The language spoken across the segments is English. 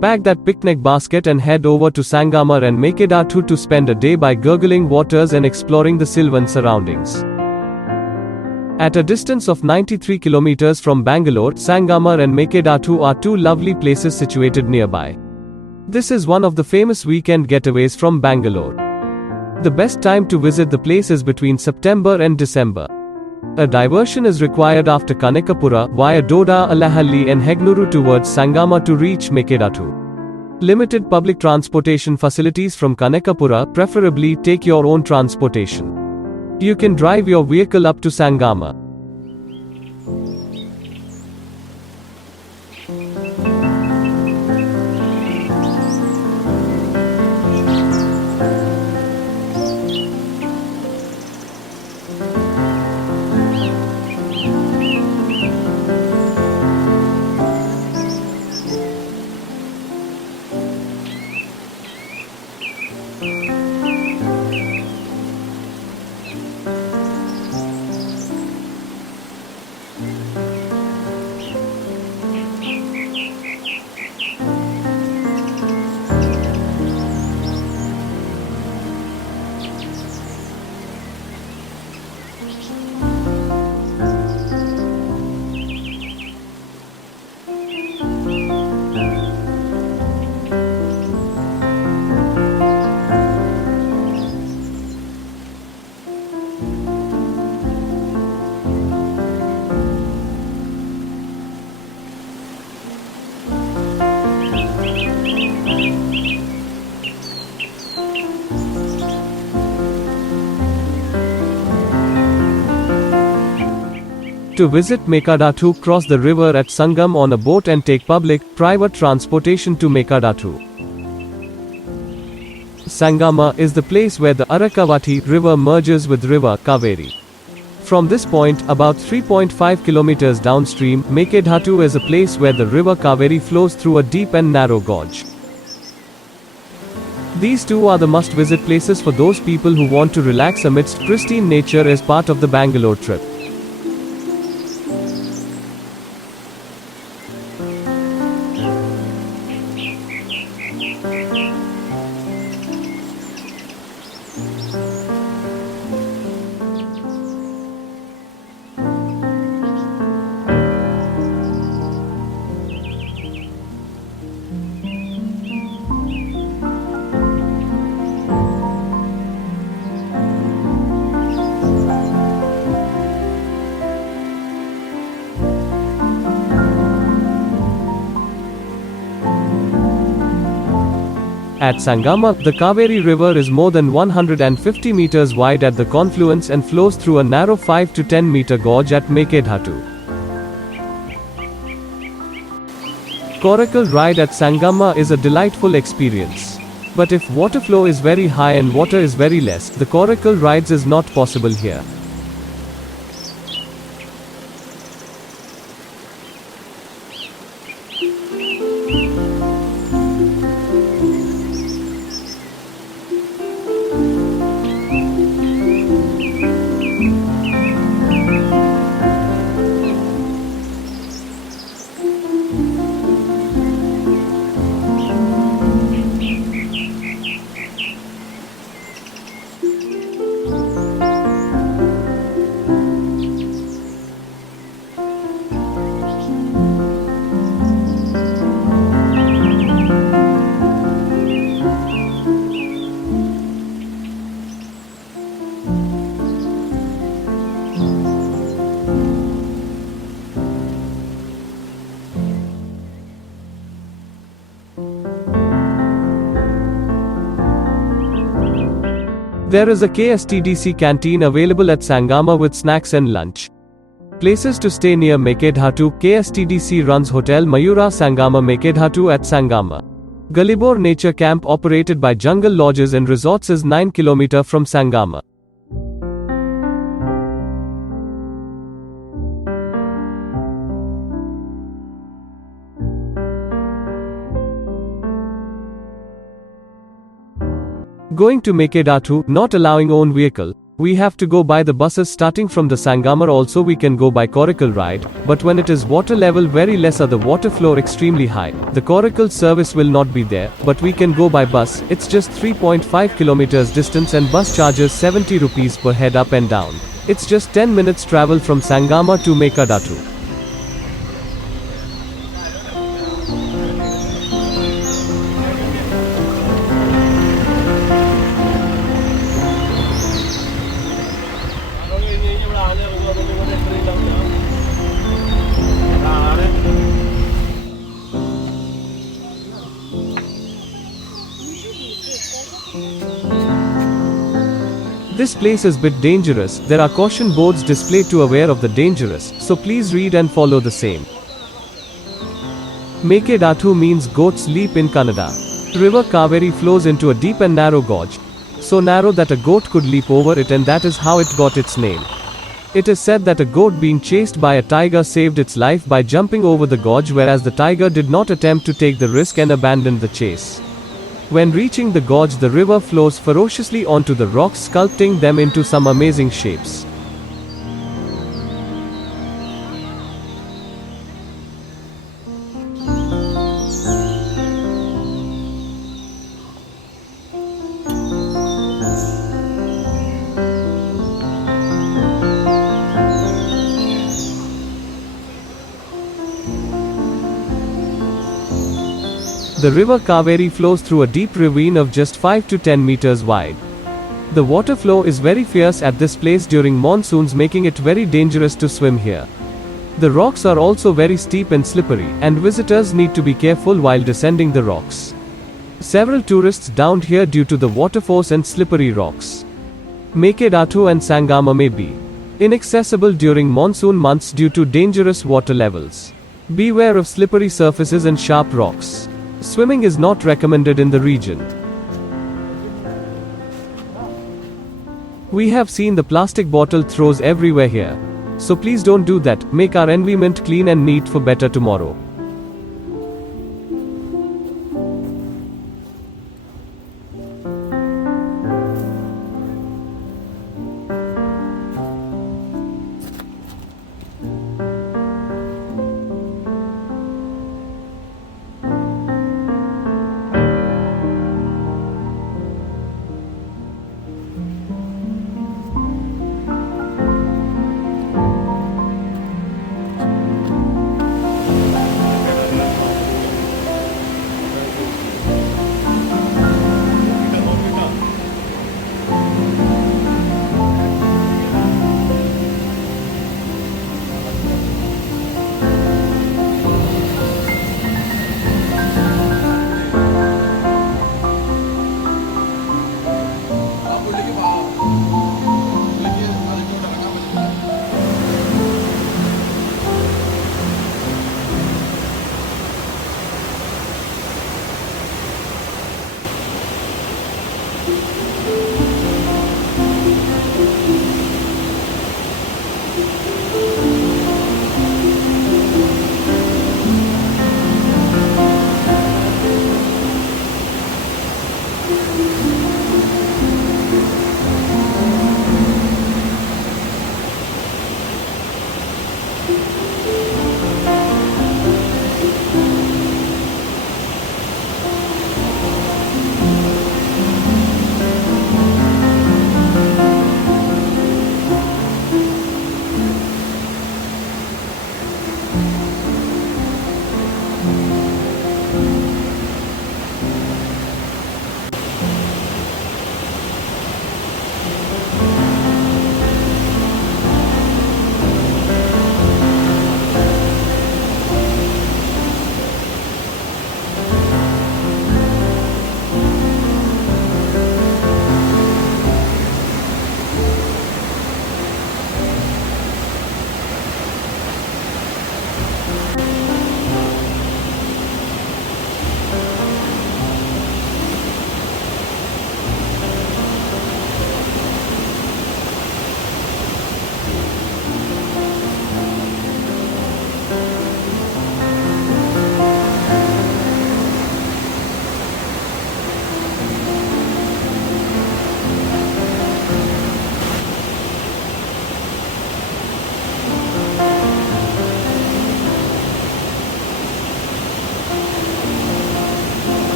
Pack that picnic basket and head over to Sangama and Mekedatu to spend a day by gurgling waters and exploring the sylvan surroundings. At a distance of 93 kilometers from Bangalore, Sangama and Mekedatu are two lovely places situated nearby. This is one of the famous weekend getaways from Bangalore. The best time to visit the place is between September and December. A diversion is required after Kanekapura via Doda, Alahalli and Hegnuru towards Sangama to reach Mekedatu. Limited public transportation facilities from Kanekapura, preferably take your own transportation. You can drive your vehicle up to Sangama. To visit Mekedatu, cross the river at Sangam on a boat and take public-private transportation to Mekedatu. Sangama is the place where the Arakavati river merges with river Kaveri. From this point, about 3.5 kilometers downstream, Mekedatu is a place where the river Kaveri flows through a deep and narrow gorge. These two are the must-visit places for those people who want to relax amidst pristine nature as part of the Bangalore trip. At Sangama, the Kaveri River is more than 150 meters wide at the confluence and flows through a narrow 5 to 10 meter gorge at Mekedatu. Coracle ride at Sangama is a delightful experience. But if water flow is very high and water is very less, the coracle rides is not possible here. There is a KSTDC canteen available at Sangama with snacks and lunch. Places to stay near Mekedatu. KSTDC runs Hotel Mayura Sangama Mekedatu at Sangama. Galibor Nature Camp operated by Jungle Lodges and Resorts is 9 km from Sangama. Going to Mekedatu, not allowing own vehicle. We have to go by the buses starting from the Sangama. Also we can go by Coracle ride, but when it is water level very less or the water flow extremely high, the Coracle service will not be there, but we can go by bus. It's just 3.5 kilometers distance and bus charges 70 rupees per head up and down. It's just 10 minutes travel from Sangama to Mekadatu. This place is bit dangerous. There are caution boards displayed to aware of the dangerous, so please read and follow the same. Mekedatu means goat's leap in Kannada. River Kaveri flows into a deep and narrow gorge, so narrow that a goat could leap over it, and that is how it got its name. It is said that a goat being chased by a tiger saved its life by jumping over the gorge, whereas the tiger did not attempt to take the risk and abandoned the chase. When reaching the gorge, the river flows ferociously onto the rocks, sculpting them into some amazing shapes. The river Kaveri flows through a deep ravine of just 5 to 10 meters wide. The water flow is very fierce at this place during monsoons, making it very dangerous to swim here. The rocks are also very steep and slippery, and visitors need to be careful while descending the rocks. Several tourists drowned here due to the water force and slippery rocks. Mekedatu and Sangama may be inaccessible during monsoon months due to dangerous water levels. Beware of slippery surfaces and sharp rocks. Swimming is not recommended in the region. We have seen the plastic bottle throws everywhere here. So please don't do that. Make our environment clean and neat for better tomorrow.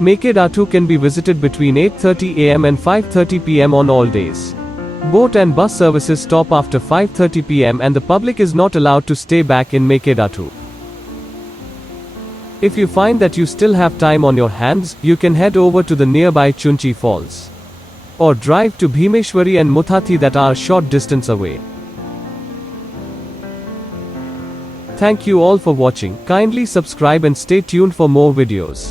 Mekedatu can be visited between 8:30 am and 5:30 pm on all days. Boat and bus services stop after 5:30 pm and the public is not allowed to stay back in Mekedatu. If you find that you still have time on your hands, you can head over to the nearby Chunchi Falls. Or drive to Bhimeshwari and Muthathi that are a short distance away. Thank you all for watching. Kindly subscribe and stay tuned for more videos.